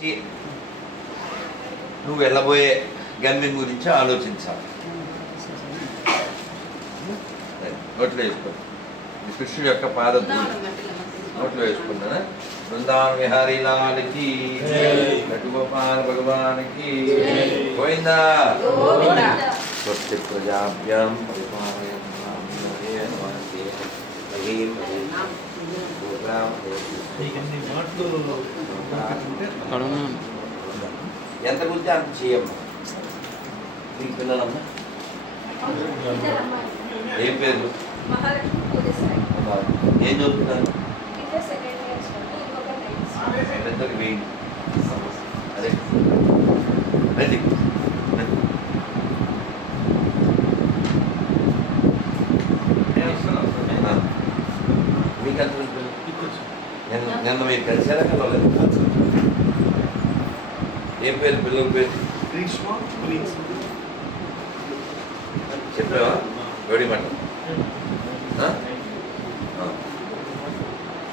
చి- నువ్వు వెళ్ళబోయే గమ్యం గురించి ఆలోచించాలి నోట్లో వేసుకో ఇది కృష్ణుడి యొక్క పాదం నోట్లో వేసుకున్నానా బృందావన విహారీ లాల్కి నటుగోపాల్ భగవానికి గోవిందా స్వస్తి ప్రజాభ్యాం పరిపాలయంతాం ఎంత గురించి అంత చేయమ్మా నీకు పిల్లలమ్మా? ఏం పేరు? ఏం చదువుతున్నారు? పెద్దకి వేయండి అదే. మీకు ఎంత పిల్లలు? నిన్న నిన్న మీరు కలిసారా కలవలేదు? ఏం పేరు పిల్లల పేరు? చెప్పావా? గౌడి మంట.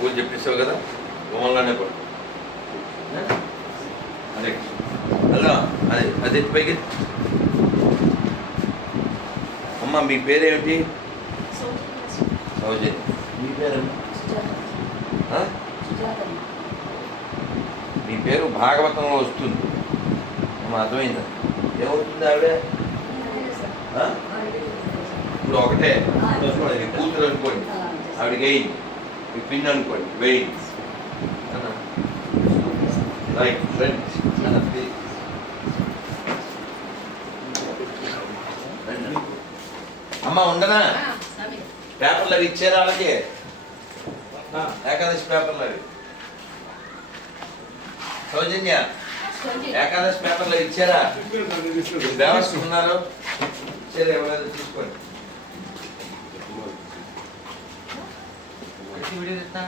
పూలు చెప్పేసావు కదా? గుమ్మంలోనే పడు. అదే. అలా అదే అదే పైకి. అమ్మ మీ పేరేమిటి? సౌజన్య. మీ పేరమ్మా ఆ? మీ పేరు భాగవతంలో వస్తుంది. అర్థమైందా? ఏమవుతుంది ఆవిడ? ఇప్పుడు ఒకటే. మీ కూతురు అనుకోండి. ఆవిడకి వేయండి మీ పిన్ అనుకోండి అన్న. రైట్. అమ్మ ఉండనా? పేపర్లు అవి ఇచ్చారా వాళ్ళకి ఏకాదశి పేపర్లు అవి సౌజన్య ఏకాదశి పేపర్లు ఇచ్చారా? దేవస్తున్నారు ఇచ్చారా ఎవరైనా తీసుకోండి వీడియో?